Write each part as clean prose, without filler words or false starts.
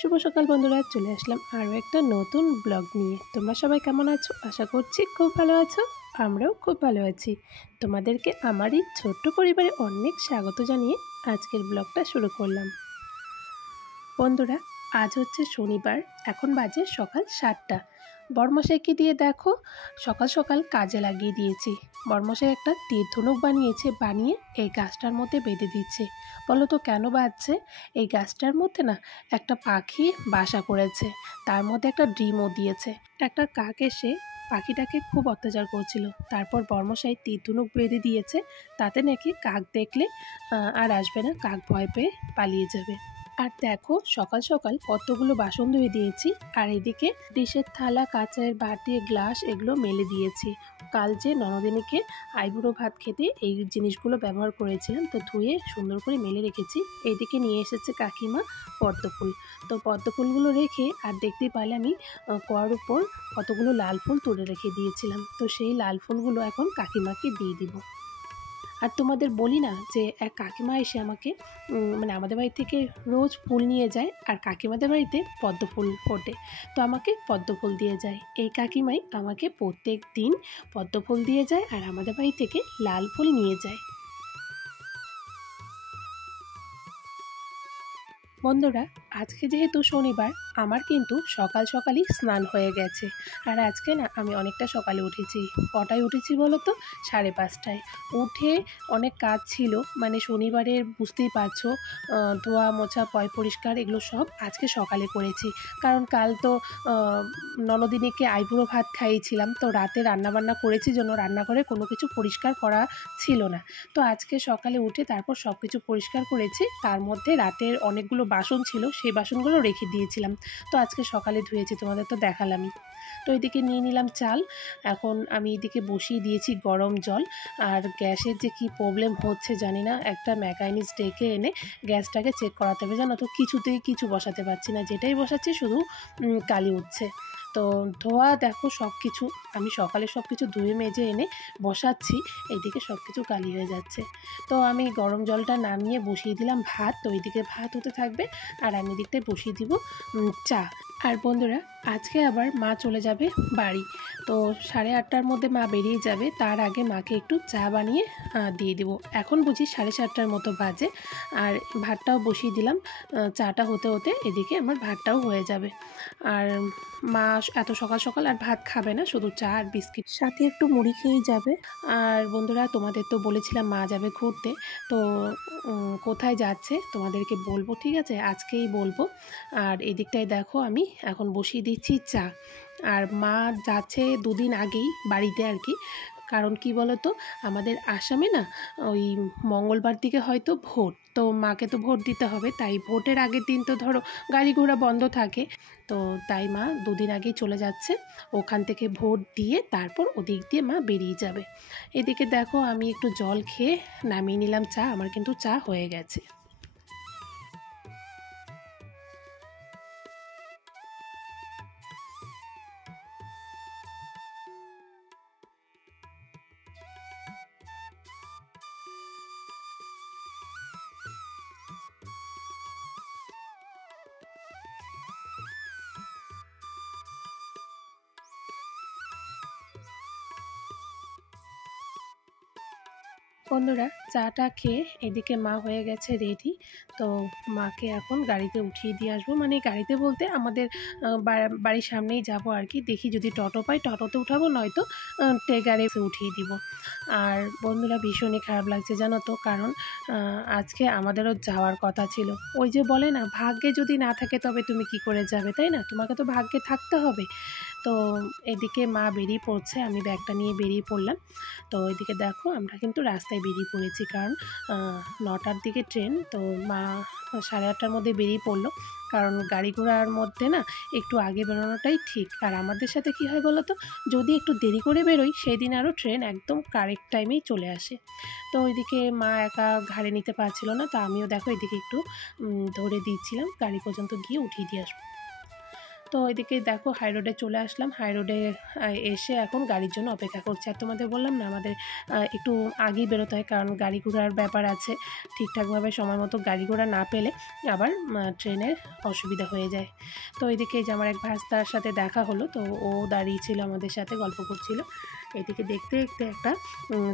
শুভ সকাল বন্ধুরা, চলে আসলাম আরও একটা নতুন ব্লগ নিয়ে। তোমরা সবাই কেমন আছো? আশা করছি খুব ভালো আছো। আমরাও খুব ভালো আছি। তোমাদেরকে আমার এই ছোট্ট পরিবারে অনেক স্বাগত জানিয়ে আজকের ব্লগটা শুরু করলাম। বন্ধুরা, আজ হচ্ছে শনিবার, এখন বাজে সকাল 7টা। বরমশাইকে দিয়ে দেখো সকাল সকাল কাজে লাগিয়ে দিয়েছি। বরমশাই একটা তীর ধনুক বানিয়ে এই গাছটার মধ্যে বেঁধে দিচ্ছে। বলো তো কেন বাজছে? এই গাছটার মধ্যে না একটা পাখি বাসা করেছে, তার মধ্যে একটা ডিমও দিয়েছে। একটা কাক এসে পাখিটাকে খুব অত্যাচার করছিল, তারপর বরমশাই তীর ধনুক বেঁধে দিয়েছে, তাতে নাকি কাক দেখলে আর আসবে না, কাক ভয় পেয়ে পালিয়ে যাবে। আর দেখো সকাল সকাল কতগুলো বাসন ধুয়ে দিয়েছি, আর এদিকে ডিশের থালা, কাঁচের বাটি, গ্লাস এগুলো মেলে দিয়েছি। কাল যে ননদিনীকে আইবুড়ো ভাত খেতে এই জিনিসগুলো ব্যবহার করেছিলাম, তো ধুয়ে সুন্দর করে মেলে রেখেছি। এইদিকে নিয়ে এসেছে কাকিমা পদ্মফুল, তো পদ্মফুলগুলো রেখে আর দেখতেই পাইলে আমি কড়ার উপর কতগুলো লাল ফুল তুলে রেখে দিয়েছিলাম, তো সেই লাল ফুলগুলো এখন কাকিমাকে দিয়ে দিব। আর তোমাদের বলি না যে এক কাকিমা এসে আমাকে মানে আমাদের বাড়ি থেকে রোজ ফুল নিয়ে যায়, আর কাকিমাদের বাড়িতে পদ্ম ফুল ফোটে, তো আমাকে পদ্ম ফুল দিয়ে যায়। এই কাকিমাই আমাকে প্রত্যেক দিন পদ্ম ফুল দিয়ে যায় আর আমাদের বাড়ি থেকে লাল ফুল নিয়ে যায়। বন্ধুরা, আজকে যেহেতু শনিবার, আমার কিন্তু সকাল সকালই স্নান হয়ে গেছে। আর আজকে না আমি অনেকটা সকালে উঠেছি। কটায় উঠেছি বলো তো? 5:30টায়। উঠে অনেক কাজ ছিল, মানে শনিবারের বুঝতেই পারছো, ধোয়া মোছা পয় পরিষ্কার এগুলো সব আজকে সকালে করেছি। কারণ কাল তো ননদিনীকে আইবুড়ো ভাত খাইয়েছিলাম, তো রাতে রান্নাবান্না করেছি জন্য রান্নাঘরে কোনো কিছু পরিষ্কার করা ছিল না। তো আজকে সকালে উঠে তারপর সব কিছু পরিষ্কার করেছি। তার মধ্যে রাতের অনেকগুলো বাসন ছিল, সেই বাসনগুলো রেখে দিয়েছিলাম, তো আজকে সকালে ধুয়েছি, তোমাদের তো দেখালামই। তো এদিকে নিয়ে নিলাম চাল। এখন আমি এদিকে বসিয়ে দিয়েছি গরম জল। আর গ্যাসের যে কি প্রবলেম হচ্ছে জানি না, একটা মেকানিক্স ডেকে এনে গ্যাসটাকে চেক করাতে হবে। জানো তো কিছুতেই কিছু বসাতে পারছি না, যেটাই বসাচ্ছি শুধু কালি উঠছে। তো ধোয়া দেখো সব কিছু, আমি সকালে সব কিছু ধুয়ে মেজে এনে বসাচ্ছি, এইদিকে সব কিছু কালি হয়ে যাচ্ছে। তো আমি গরম জলটা নামিয়ে বসিয়ে দিলাম ভাত, তো ওইদিকে ভাত হতে থাকবে আর আমি এদিকটায় বসিয়ে দিব চা। আর বন্ধুরা, আজকে আবার মা চলে যাবে বাড়ি, তো 8:30টার মধ্যে মা বেরিয়ে যাবে। তার আগে মাকে একটু চা বানিয়ে দিয়ে দেবো। এখন বুঝি 7:30টার মতো বাজে, আর ভাতটাও বসিয়ে দিলাম। চাটা হতে হতে এদিকে আমার ভাতটাও হয়ে যাবে। আর মা এত সকাল সকাল আর ভাত খাবে না, শুধু চা আর বিস্কিট, সাথে একটু মুড়ি খেয়েই যাবে। আর বন্ধুরা, তোমাদের তো বলেছিলাম মা যাবে ঘুরতে, তো কোথায় যাচ্ছে তোমাদেরকে বলবো, ঠিক আছে, আজকেই বলবো। আর এদিকটায় দেখো আমি এখন বসিয়ে দিচ্ছি চা। আর মা যাচ্ছে 2 দিন আগেই বাড়িতে আর কি। কারণ কি বলতো, আমাদের আসামে না ওই মঙ্গলবার দিকে হয়তো ভোট, তো মাকে তো ভোট দিতে হবে, তাই ভোটের আগের দিন তো ধরো গাড়ি ঘোড়া বন্ধ থাকে, তো তাই মা 2 দিন আগেই চলে যাচ্ছে। ওখান থেকে ভোট দিয়ে তারপর ওদিক দিয়ে মা বেরিয়ে যাবে। এদিকে দেখো আমি একটু জল খেয়ে নামিয়ে নিলাম চা, আমার কিন্তু চা হয়ে গেছে। বন্ধুরা, চাটা খেয়ে এদিকে মা হয়ে গেছে রেডি। তো মাকে এখন গাড়িতে উঠিয়ে দিয়ে আসবো, মানে গাড়িতে বলতে আমাদের বাড়ির সামনেই যাব আর কি। দেখি যদি টোটো পাই টোটোতে উঠাবো, নয়তো ট্রেগারে উঠিয়ে দিব। আর বন্ধুরা, ভীষণই খারাপ লাগছে জানো তো, কারণ আজকে আমাদেরও যাওয়ার কথা ছিল। ওই যে বলে না, ভাগ্যে যদি না থাকে তবে তুমি কি করে যাবে, তাই না? তোমাকে তো ভাগ্যে থাকতে হবে। তো এদিকে মা বেরিয়ে পড়ছে, আমি ব্যাগটা নিয়ে বেরিয়ে পড়লাম। তো এদিকে দেখো আমরা কিন্তু রাস্তায় বেরিয়ে পড়েছি, কারণ 9টার দিকে ট্রেন, তো মা 8:30টার মধ্যে বেরিয়ে পড়লো। কারণ গাড়ি ঘোড়ার মধ্যে না একটু আগে বেরোনোটাই ঠিক। আর আমাদের সাথে কি হয় বলো তো, যদি একটু দেরি করে বেরোই সেই দিন আরও ট্রেন একদম কারেক্ট টাইমেই চলে আসে। তো ওইদিকে মা একা ঘাড়ে নিতে পারছিল না, তো আমিও দেখো এদিকে একটু ধরে দিচ্ছিলাম, গাড়ি পর্যন্ত গিয়ে উঠিয়ে দিয়ে আসবো। তো এদিকে দেখো হাই রোডে চলে আসলাম। হাই রোডে এসে এখন গাড়ির জন্য অপেক্ষা করছি। আর তোমাদের বললাম না আমাদের একটু আগেই বেরোতে হয়, কারণ গাড়ি ঘোড়ার ব্যাপার আছে। ঠিকঠাকভাবে সময় মতো গাড়ি ঘোড়া না পেলে আবার ট্রেনের অসুবিধা হয়ে যায়। তো এদিকে যে আমার এক ভাস্তার সাথে দেখা হলো, তো ও দাঁড়িয়ে ছিল আমাদের সাথে গল্প করছিল। এদিকে দেখতে দেখতে একটা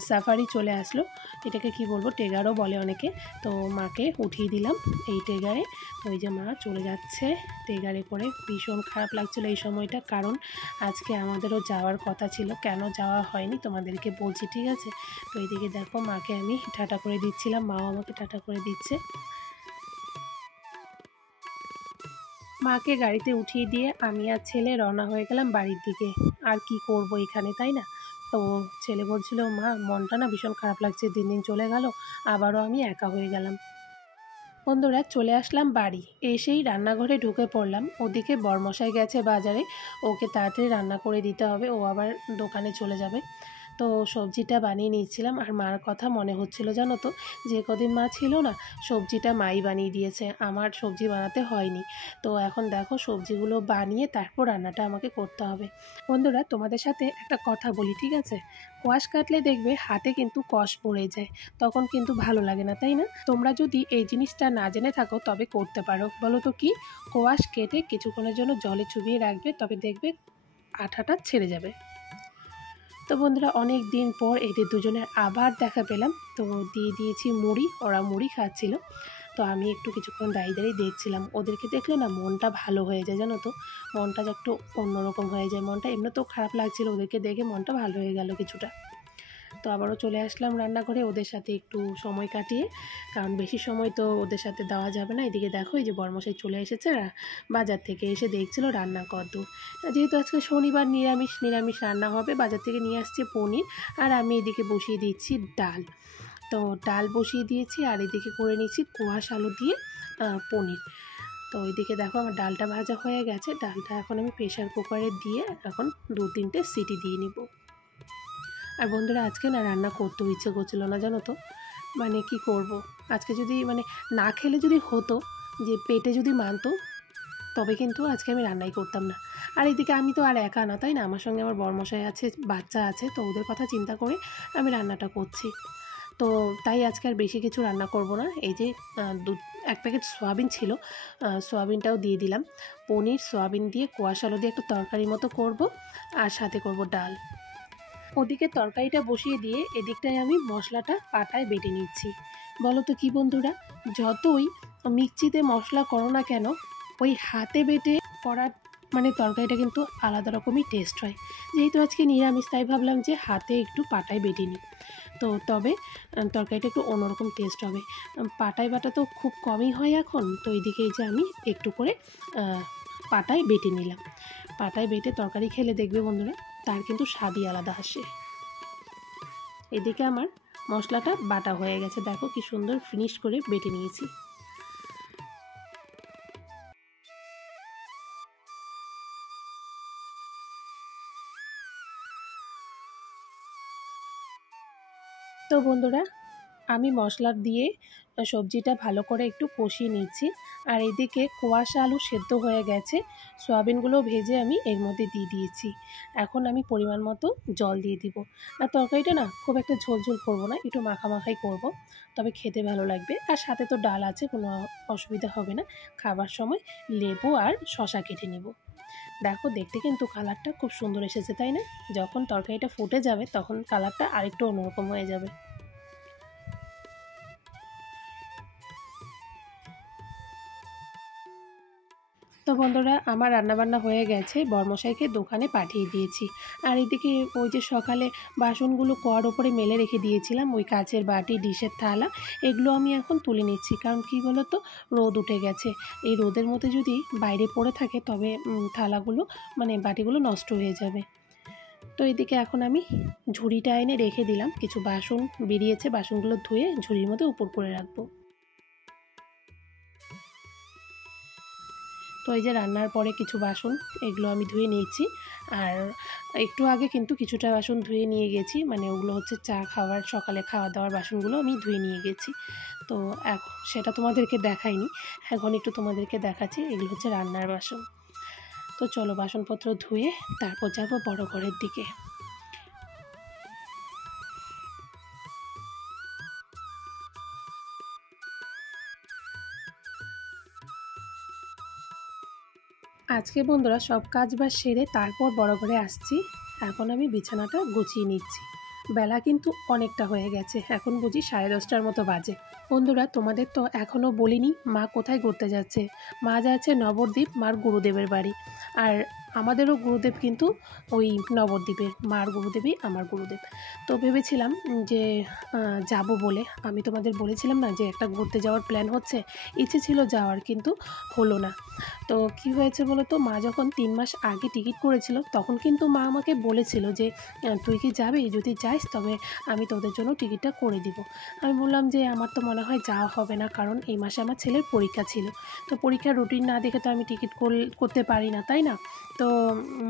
সাফারি চলে আসলো। এটাকে কি বলবো, টেগারও বলে অনেকে। তো মাকে উঠিয়ে দিলাম এই টেগারে। তো ওই যে মা চলে যাচ্ছে টেগারে করে। ভীষণ খারাপ লাগছিলো এই সময়টা, কারণ আজকে আমাদেরও যাওয়ার কথা ছিল, কেন যাওয়া হয়নি তোমাদেরকে বলছি, ঠিক আছে। তো এইদিকে দেখো মাকে আমি টাটা করে দিচ্ছিলাম, মাও আমাকে টাটা করে দিচ্ছে। মাকে গাড়িতে উঠিয়ে দিয়ে আমি আর ছেলে রওনা হয়ে গেলাম বাড়ির দিকে। আর কি করব এখানে, তাই না? তো ছেলে বলছিল, মা মনটা না ভীষণ খারাপ লাগছে, দিন দিন চলে গেল, আবারও আমি একা হয়ে গেলাম। বন্ধুরা চলে আসলাম বাড়ি। এসেই রান্নাঘরে ঢুকে পড়লাম। ওদিকে বরমশাই গেছে বাজারে, ওকে তাড়াতাড়ি রান্না করে দিতে হবে, ও আবার দোকানে চলে যাবে। তো সবজিটা বানিয়ে নিচ্ছিলাম, আর মার কথা মনে হচ্ছিল, জানো তো, যে কদিন মা ছিল না, সবজিটা মাই বানিয়ে দিয়েছে, আমার সবজি বানাতে হয়নি। তো এখন দেখো সবজিগুলো বানিয়ে তারপর রান্নাটা আমাকে করতে হবে। বন্ধুরা তোমাদের সাথে একটা কথা বলি, ঠিক আছে? কোয়াশ কাটলে দেখবে হাতে কিন্তু কষ পড়ে যায়, তখন কিন্তু ভালো লাগে না, তাই না? তোমরা যদি এই জিনিসটা না জেনে থাকো তবে করতে পারো। বলো তো কি? কোয়াশ কেটে কিছুক্ষণের জন্য জলে চুবিয়ে রাখবে, তবে দেখবে আঠাটা ছেড়ে যাবে। তো বন্ধুরা অনেক দিন পর এদের দুজনের আবার দেখা পেলাম। তো দিয়ে দিয়েছি মুড়ি, ওরা মুড়ি খাচ্ছিল। তো আমি একটু কিছুক্ষণ দাঁড়িয়ে দাঁড়িয়ে দেখছিলাম। ওদেরকে দেখলে না মনটা ভালো হয়ে যায়, জানো তো, মনটা একটু অন্যরকম হয়ে যায়। মনটা এমনিতেও খারাপ লাগছিল, ওদেরকে দেখে মনটা ভালো হয়ে গেল কিছুটা। তো আবারও চলে আসলাম রান্নাঘরে ওদের সাথে একটু সময় কাটিয়ে, কারণ বেশি সময় তো ওদের সাথে দেওয়া যাবে না। এদিকে দেখো এই যে বরমশাই চলে এসেছে বাজার থেকে, এসে দেখছিল রান্না কদ্দূর। যেহেতু আজকে শনিবার, নিরামিষ নিরামিষ রান্না হবে। বাজার থেকে নিয়ে আসছে পনির, আর আমি এদিকে বসিয়ে দিচ্ছি ডাল। তো ডাল বসিয়ে দিয়েছি, আর এদিকে করে নিচ্ছি কোয়াশ আলু দিয়ে পনির। তো ওইদিকে দেখো আমার ডালটা ভাজা হয়ে গেছে। ডালটা এখন আমি প্রেশার কুকারে দিয়ে এখন 2-3টে সিটি দিয়ে নিব। আর বন্ধুরা আজকে না রান্না করতেও ইচ্ছে করছিল না, জানো তো, মানে কি করব। আজকে যদি মানে না খেলে যদি হতো, যে পেটে যদি মানতো, তবে কিন্তু আজকে আমি রান্নাই করতাম না। আর এদিকে আমি তো আর একা না, তাই না? আমার সঙ্গে আমার বরমশাই আছে, বাচ্চা আছে, তো ওদের কথা চিন্তা করে আমি রান্নাটা করছি। তো তাই আজকে আর বেশি কিছু রান্না করব না। এই যে এক প্যাকেট সয়াবিন ছিল, সয়াবিনটাও দিয়ে দিলাম। পনির সয়াবিন দিয়ে কোয়াশ আলু দিয়ে একটা তরকারি মতো করব, আর সাথে করব ডাল। ওদিকে তরকারিটা বসিয়ে দিয়ে এদিকটায় আমি মশলাটা পাটায় বেটে নিচ্ছি। বলো তো কি বন্ধুরা, যতই মিক্সিতে মশলা করো না কেন, ওই হাতে বেটে করার মানে তরকারিটা কিন্তু আলাদা রকমই টেস্ট হয়। যেহেতু আজকে নিরামিষ, তাই ভাবলাম যে হাতে একটু পাটায় বেটে নিই, তো তবে তরকারিটা একটু অন্যরকম টেস্ট হবে। পাটায় বাটা তো খুব কমই হয় এখন, তো এইদিকে এই যে আমি একটু করে পাটায় বেটে নিলাম। পাটায় বেটে তরকারি খেলে দেখবে বন্ধুরা, তার কিন্তু স্বাদই আলাদা আসে। এদিকে আমার মশলাটা বাটা হয়ে গেছে, দেখো কি সুন্দর ফিনিশ করে বেটে নিয়েছি। তো বন্ধুরা আমি মশলা দিয়ে সবজিটা ভালো করে একটু কষিয়ে নিচ্ছি। আর এদিকে কোয়াশা আলু সেদ্ধ হয়ে গেছে, সয়াবিনগুলো ভেজে আমি এর মধ্যে দিয়ে দিয়েছি। এখন আমি পরিমাণ মতো জল দিয়ে দিব। আর তরকারিটা না খুব একটা ঝোলঝোল করবো না, একটু মাখামাখাই করব, তবে খেতে ভালো লাগবে। আর সাথে তো ডাল আছে, কোনো অসুবিধা হবে না। খাবার সময় লেবু আর শসা কেটে নিব। দেখো দেখতে কিন্তু কালারটা খুব সুন্দর এসেছে, তাই না? যখন তরকারিটা ফুটে যাবে তখন কালারটা আরেকটু অন্যরকম হয়ে যাবে। তো বন্ধুরা আমার রান্নাবান্না হয়ে গেছে, বরমশাইকে দোকানে পাঠিয়ে দিয়েছি। আর এদিকে ওই যে সকালে বাসনগুলো কুয়ার ওপরে মেলে রেখে দিয়েছিলাম, ওই কাচের বাটি, ডিশের থালা, এগুলো আমি এখন তুলে নিচ্ছি। কারণ কি বলো তো, রোদ উঠে গেছে। এই রোদের মধ্যে যদি বাইরে পড়ে থাকে তবে থালাগুলো মানে বাটিগুলো নষ্ট হয়ে যাবে। তো এদিকে এখন আমি ঝুড়িটা এনে রেখে দিলাম। কিছু বাসন বেরিয়েছে, বাসনগুলো ধুয়ে ঝুড়ির মধ্যে উপর করে রাখবো। তো এই যে রান্নার পরে কিছু বাসন, এগুলো আমি ধুয়ে নিয়েছি। আর একটু আগে কিন্তু কিছুটা বাসন ধুয়ে নিয়ে গেছি, মানে ওগুলো হচ্ছে চা খাওয়ার, সকালে খাওয়া দাওয়ার বাসনগুলো আমি ধুয়ে নিয়ে গেছি। তো সেটা তোমাদেরকে দেখাইনি, এখন একটু তোমাদেরকে দেখাচ্ছি। এগুলো হচ্ছে রান্নার বাসন। তো চলো বাসনপত্র ধুয়ে তারপর যাবো বড় ঘরের দিকে। আজকে বন্ধুরা সব কাজ বাজ সেরে তারপর বড় ঘরে আসছি। এখন আমি বিছানাটা গুছিয়ে নিচ্ছি। বেলা কিন্তু অনেকটা হয়ে গেছে, এখন বুঝি 10:30টার মতো বাজে। বন্ধুরা তোমাদের তো এখনও বলিনি মা কোথায় ঘুরতে যাচ্ছে। মা যাচ্ছে নবদ্বীপ, মার গুরুদেবের বাড়ি। আর আমাদেরও গুরুদেব কিন্তু ওই নবদ্বীপের, মার গুরুদেবই আমার গুরুদেব। তো ভেবেছিলাম যে যাব বলে, আমি তোমাদের বলেছিলাম না যে একটা ঘুরতে যাওয়ার প্ল্যান হচ্ছে, ইচ্ছে ছিল যাওয়ার কিন্তু হলো না। তো কি হয়েছে বলো তো, মা যখন 3 মাস আগে টিকিট করেছিল তখন কিন্তু মা আমাকে বলেছিল যে তুই কি যাবি, যদি যাস তবে আমি তোদের জন্য টিকিটটা করে দিব। আমি বললাম যে আমার তো মনে হয় যাওয়া হবে না, কারণ এই মাসে আমার ছেলের পরীক্ষা ছিল। তো পরীক্ষার রুটিন না দেখে তো আমি টিকিট করতে পারি না, তাই না? তো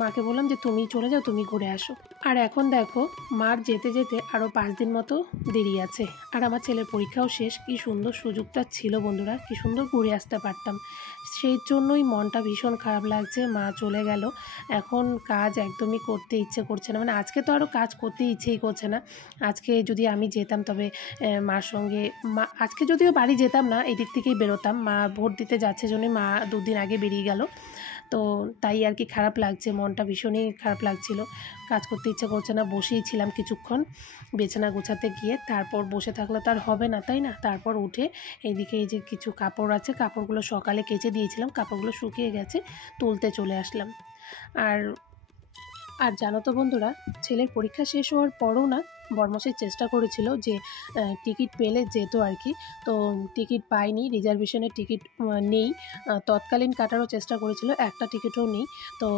মাকে বললাম যে তুমি চলে যাও, তুমি ঘুরে আসো। আর এখন দেখো মার যেতে যেতে আরও 5 দিন মতো দেরি আছে, আর আমার ছেলের পরীক্ষাও শেষ। কি সুন্দর সুযোগটা ছিল বন্ধুরা, কি সুন্দর ঘুরে আসতে পারতাম। সেই জন্যই মনটা ভীষণ খারাপ লাগছে, মা চলে গেল। এখন কাজ একদমই করতে ইচ্ছে করছে না, মানে আজকে তো আরও কাজ করতে ইচ্ছেই করছে না। আজকে যদি আমি যেতাম তবে মার সঙ্গে, মা আজকে যদিও বাড়ি যেতাম না, এদিক থেকেই বেরোতাম। মা ভোট দিতে যাচ্ছে জন্যই মা 2 দিন আগে বেরিয়ে গেল। তো তাই আর কি খারাপ লাগছে, মনটা ভীষণই খারাপ লাগছিল। কাজ করতে ইচ্ছে করছে না, বসেই ছিলাম কিছুক্ষণ বিছানা গোছাতে গিয়ে। তারপর বসে থাকলে তো আর হবে না, তাই না? তারপর উঠে এইদিকে এই যে কিছু কাপড় আছে, কাপড়গুলো সকালে কেচে দিয়েছিলাম, কাপড়গুলো শুকিয়ে গেছে, তুলতে চলে আসলাম। আর আর জানো তো বন্ধুরা, ছেলের পরীক্ষা শেষ হওয়ার পরও না বরমশাই চেষ্টা করেছিল যে টিকিট পেলে যেত আর কি। তো টিকিট পাইনি, রিজার্ভেশনের টিকিট নেই। তৎকালীন কাটারও চেষ্টা করেছিল, একটা টিকিটও নেই। তো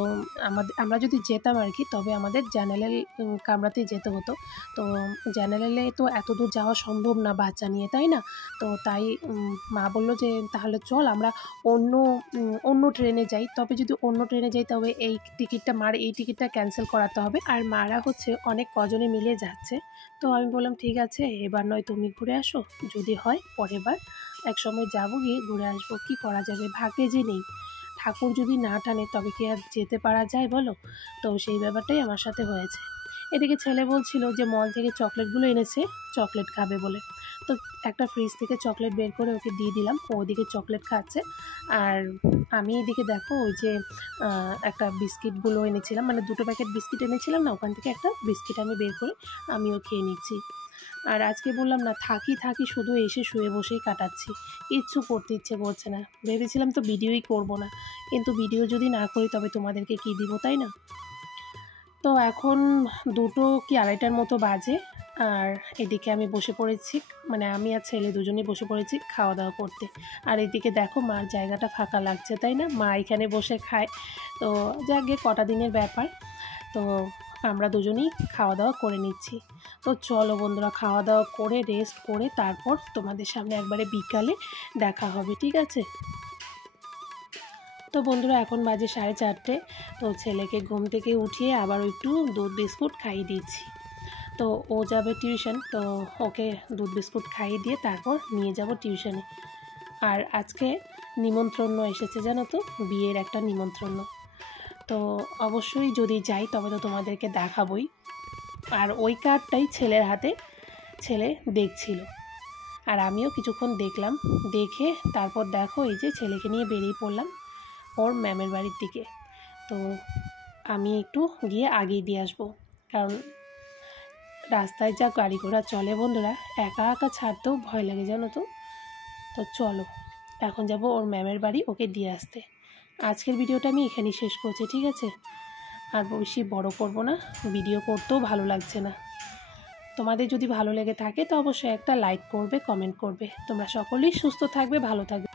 আমরা যদি যেতাম আর কি, তবে আমাদের জেনারেল কামরাতেই যেতে হতো। তো জেনারেলে তো এত দূর যাওয়া সম্ভব না বাচ্চা নিয়ে, তাই না? তো তাই মা বলল যে তাহলে চল আমরা অন্য ট্রেনে যাই। তবে যদি অন্য ট্রেনে যাই তবে এই টিকিটটা, মার এই টিকিটটা ক্যান্সেল করাতে হবে। আর মারা হচ্ছে অনেক কজনে মিলে যাচ্ছে। তো আমি বললাম ঠিক আছে, এবার নয় তুমি ঘুরে আসো, যদি হয় পরের বার একসময় যাবো, গিয়ে ঘুরে আসবো। কি করা যাবে, ভাগ্যে যে নেই। ঠাকুর যদি না টানে তবে কি আর যেতে পারা যায় বলো? তো সেই ব্যাপারটাই আমার সাথে হয়েছে। এদিকে ছেলে বলছিল যে মল থেকে চকলেটগুলো এনেছে, চকলেট খাবে বলে। তো একটা ফ্রিজ থেকে চকলেট বের করে ওকে দিয়ে দিলাম, ও ওদিকে চকলেট খাচ্ছে। আর আমি এদিকে দেখো ওই যে একটা বিস্কিটগুলো এনেছিলাম, মানে 2টো প্যাকেট বিস্কিট এনেছিলাম না, ওখান থেকে একটা বিস্কিট আমি বের করে আমিও খেয়ে নিচ্ছি। আর আজকে বললাম না, থাকি শুধু এসে শুয়ে বসেই কাটাচ্ছি, কিচ্ছু করতে ইচ্ছে করছে না। ভেবেছিলাম তো ভিডিওই করব না, কিন্তু ভিডিও যদি না করি তবে তোমাদেরকে কি দিব, তাই না? তো এখন 2টো কি 2:30টার মতো বাজে। আর এদিকে আমি বসে পড়েছি, মানে আমি আর ছেলে দুজনেই বসে পড়েছি খাওয়া দাওয়া করতে। আর এদিকে দেখো মার জায়গাটা ফাঁকা লাগছে, তাই না? মা এখানে বসে খায়। তো যাকে কটা দিনের ব্যাপার। তো আমরা দুজনেই খাওয়া দাওয়া করে নিচ্ছি। তো চলো বন্ধুরা, খাওয়া দাওয়া করে রেস্ট করে তারপর তোমাদের সামনে একবারে বিকালে দেখা হবে, ঠিক আছে? তো বন্ধুরা এখন বাজে 4:30। তো ছেলেকে ঘুম থেকে উঠিয়ে আবার একটু দুধ বিস্কুট খাইয়ে দিচ্ছি। তো ও যাবে টিউশন, তো ওকে দুধ বিস্কুট খাইয়ে দিয়ে তারপর নিয়ে যাব টিউশনে। আর আজকে নিমন্ত্রণ এসেছে, জানো তো, বিয়ের একটা নিমন্ত্রণ। তো অবশ্যই যদি যাই তবে তো তোমাদেরকে দেখাবই। আর ওই কার্ডটাই ছেলের হাতে ছেলে দেখছিল, আর আমিও কিছুক্ষণ দেখলাম। দেখে তারপর দেখো এই যে ছেলেকে নিয়ে বেরিয়ে পড়লাম ওর ম্যামের বাড়ির দিকে। তো আমি একটু গিয়ে আগিয়ে দিয়ে আসবো, কারণ রাস্তায় যা গাড়ি ঘোড়া চলে বন্ধুরা, একা একা ছাড়তেও ভয় লাগে, জানো তো। তো চলো এখন যাব ওর ম্যামের বাড়ি ওকে দিয়ে আসতে। আজকের ভিডিওটা আমি এখানেই শেষ করছি, ঠিক আছে? আর বেশি বড় করব না, ভিডিও করতেও ভালো লাগছে না। তোমাদের যদি ভালো লেগে থাকে তো অবশ্যই একটা লাইক করবে, কমেন্ট করবে। তোমরা সকলেই সুস্থ থাকবে, ভালো থাকবে।